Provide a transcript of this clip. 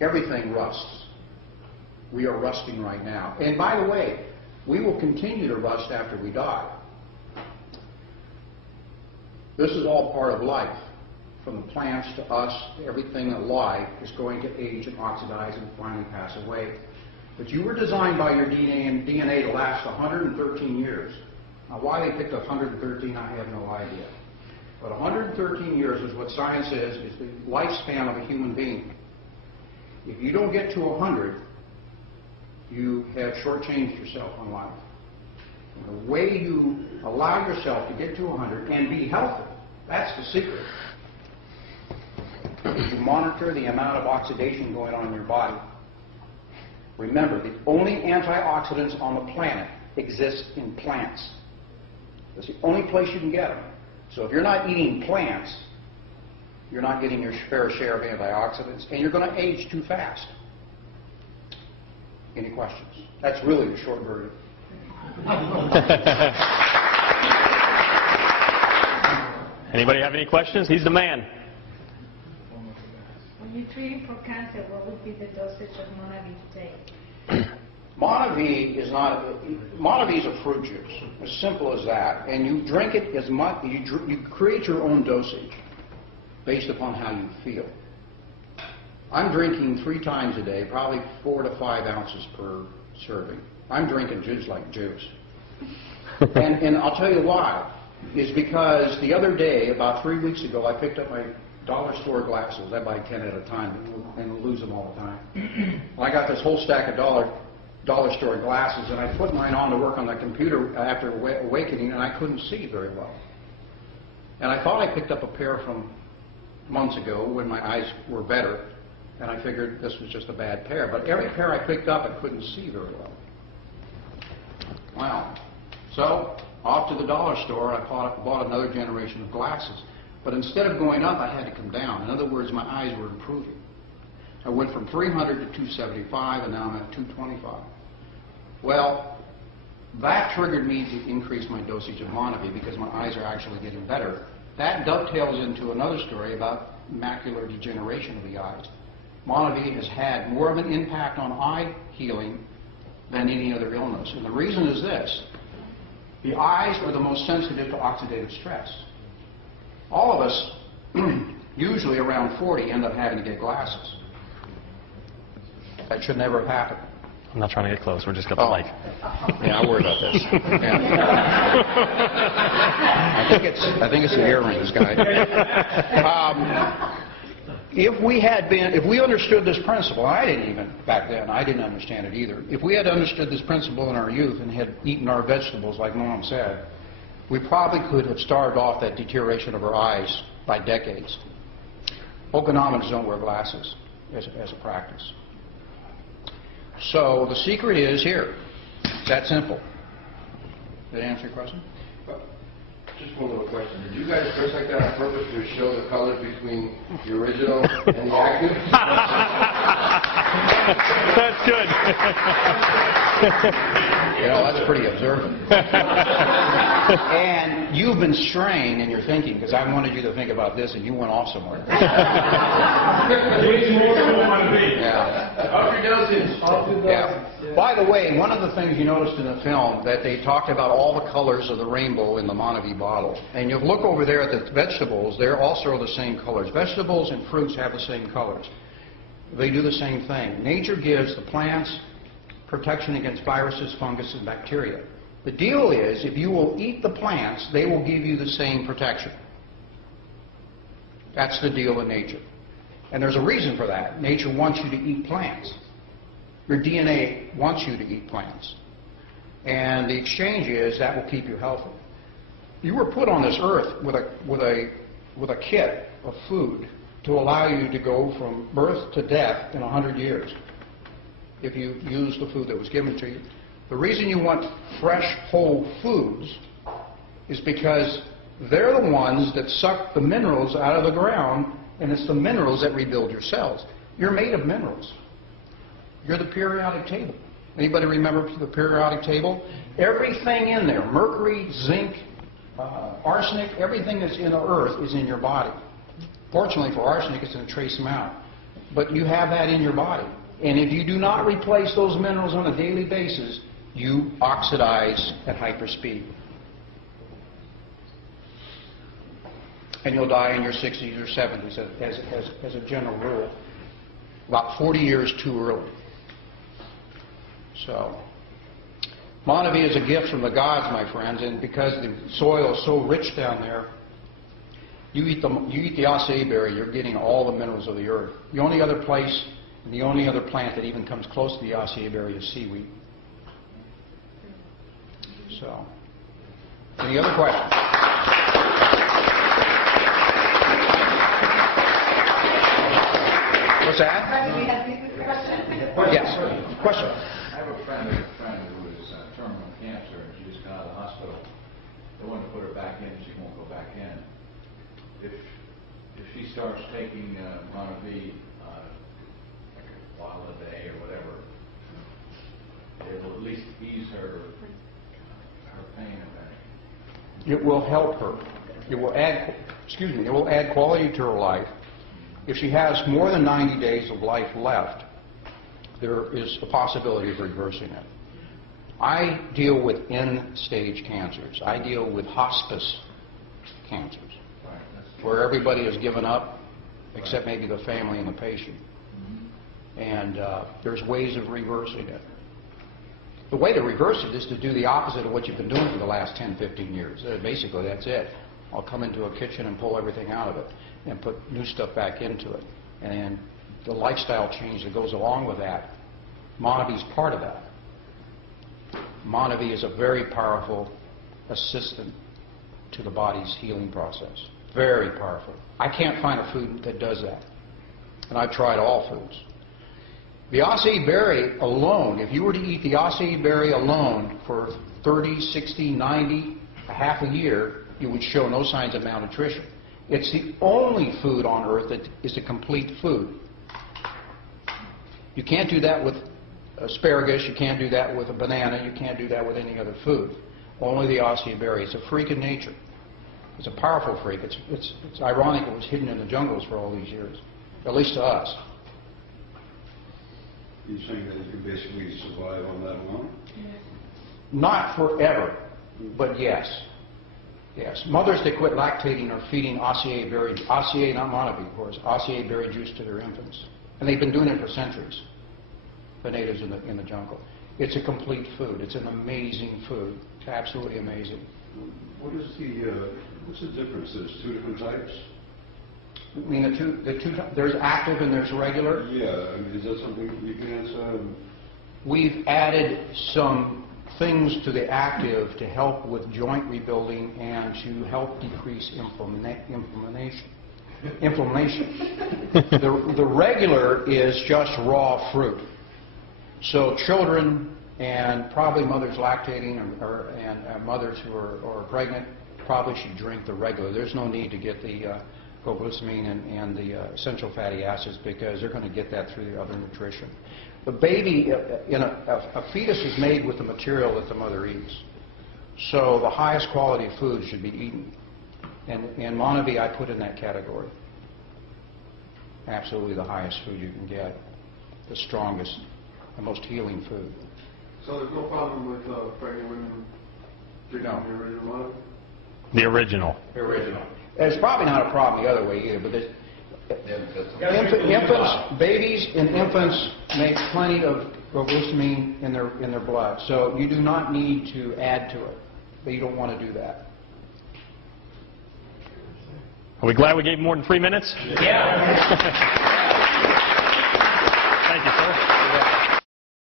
everything rusts. We are rusting right now. And by the way, we will continue to rust after we die. This is all part of life. From the plants to us, to everything alive is going to age and oxidize and finally pass away. But you were designed by your DNA to last 113 years. Now, why they picked up 113, I have no idea. But 113 years is what science is the lifespan of a human being. If you don't get to 100, you have shortchanged yourself on life. And the way you allow yourself to get to 100 and be healthy, that's the secret. You monitor the amount of oxidation going on in your body. Remember, the only antioxidants on the planet exist in plants. That's the only place you can get them. So if you're not eating plants, you're not getting your fair share of antioxidants, and you're going to age too fast. Any questions? That's really the short version. Anybody have any questions? He's the man. When you're treating for cancer, what would be the dosage of Monavie to take? Monavie is a fruit juice, as simple as that. And you drink it as much, you create your own dosage based upon how you feel. I'm drinking 3 times a day, probably 4 to 5 ounces per serving. I'm drinking juice like juice. And I'll tell you why. Is because the other day, about 3 weeks ago, I picked up my dollar store glasses. I buy 10 at a time and lose them all the time. I got this whole stack of dollar store glasses, and I put mine on to work on the computer after awakening, and I couldn't see very well. And I thought I picked up a pair from months ago when my eyes were better, and I figured this was just a bad pair. But every pair I picked up, I couldn't see very well. Wow. So off to the dollar store, I bought another generation of glasses. But instead of going up, I had to come down. In other words, my eyes were improving. I went from 300 to 275, and now I'm at 225. Well, that triggered me to increase my dosage of Monavie because my eyes are actually getting better. That dovetails into another story about macular degeneration of the eyes. Monavie has had more of an impact on eye healing than any other illness. And the reason is this. The eyes are the most sensitive to oxidative stress. All of us, usually around 40, end up having to get glasses. That should never have happened. I'm not trying to get close. We're just got the mic. Yeah, I worry about this. Yeah. I think it's the earrings, guy. If we understood this principle, I didn't even back then. I didn't understand it either. If we had understood this principle in our youth and had eaten our vegetables, like Mom said, we probably could have starved off that deterioration of our eyes by decades. Okonomans don't wear glasses as a practice. So the secret is here. It's that simple. Did I answer your question? Just one little question. Did you guys dress like that on purpose to show the colors between the original and the active? That's good. You know, that's pretty observant. And you've been straying in your thinking because I wanted you to think about this and you went off somewhere. Yeah. By the way, one of the things you noticed in the film that they talked about all the colors of the rainbow in the Monavie bottle. And you look over there at the vegetables, they're also the same colors. Vegetables and fruits have the same colors. They do the same thing. Nature gives the plants protection against viruses, fungus, and bacteria. The deal is, if you will eat the plants, they will give you the same protection. That's the deal in nature. And there's a reason for that. Nature wants you to eat plants. Your DNA wants you to eat plants. And the exchange is that will keep you healthy. You were put on this earth with a kit of food to allow you to go from birth to death in 100 years if you use the food that was given to you. The reason you want fresh, whole foods is because they're the ones that suck the minerals out of the ground, and it's the minerals that rebuild your cells. You're made of minerals. You're the periodic table. Anybody remember the periodic table? Everything in there, mercury, zinc, arsenic, everything that's in the earth is in your body. Fortunately for arsenic, it's in a trace amount. But you have that in your body. And if you do not replace those minerals on a daily basis, you oxidize at hyperspeed. And you'll die in your 60s or 70s as a general rule. About 40 years too early. So, Monavie is a gift from the gods, my friends, and because the soil is so rich down there, you eat the acai berry, you're getting all the minerals of the earth. The only other place, and the only other plant that even comes close to the acai berry is seaweed. So, any other questions? What's that? Yes. Question. I have a friend who is terminal cancer, and she just got out of the hospital. They wanted to put her back in, and she won't go back in. If she starts taking Monavie like a bottle a day or whatever, it will at least ease her pain and pain. It will help her. It will add, it will add quality to her life. If she has more than 90 days of life left, there is a possibility of reversing it. I deal with end-stage cancers. I deal with hospice cancers, where everybody has given up, except maybe the family and the patient. And there's ways of reversing it. The way to reverse it is to do the opposite of what you've been doing for the last 10, 15 years. Basically, that's it. I'll come into a kitchen and pull everything out of it and put new stuff back into it. And the lifestyle change that goes along with that, Monavie is part of that. Monavie is a very powerful assistant to the body's healing process. Very powerful. I can't find a food that does that. And I've tried all foods. The acai berry alone, if you were to eat the acai berry alone for 30, 60, 90, a half a year, you would show no signs of malnutrition. It's the only food on earth that is a complete food. You can't do that with asparagus, you can't do that with a banana, you can't do that with any other food. Only the acai berry. It's a freak of nature. It's a powerful freak. It's ironic it was hidden in the jungles for all these years, at least to us. You're saying that you can basically survive on that alone? Not forever, but yes. Yes. Mothers that quit lactating are feeding acai berry, acai, not Monavie, of course, acai berry juice to their infants. And they've been doing it for centuries, the natives in the jungle. It's a complete food. It's an amazing food. Absolutely amazing. What is what's the difference? There's two different types? I mean, there's active and there's regular. Yeah, I mean, is that something you can answer? We've added some things to the active to help with joint rebuilding and to help decrease inflammation. The regular is just raw fruit. So children and probably mothers lactating and mothers who are pregnant probably should drink the regular. There's no need to get the glucosamine and the essential fatty acids because they're going to get that through the other nutrition. The baby, a fetus is made with the material that the mother eats. So the highest quality food should be eaten. And Monavie I put in that category. Absolutely the highest food you can get. The strongest, the most healing food. So there's no problem with pregnant women drinking the original Monavie? The original. The original. There's probably not a problem the other way either, but there's infants, babies and infants make plenty of glucosamine in their blood, so you do not need to add to it. But you don't want to do that. Are we glad we gave more than 3 minutes? Yeah. Thank you, sir.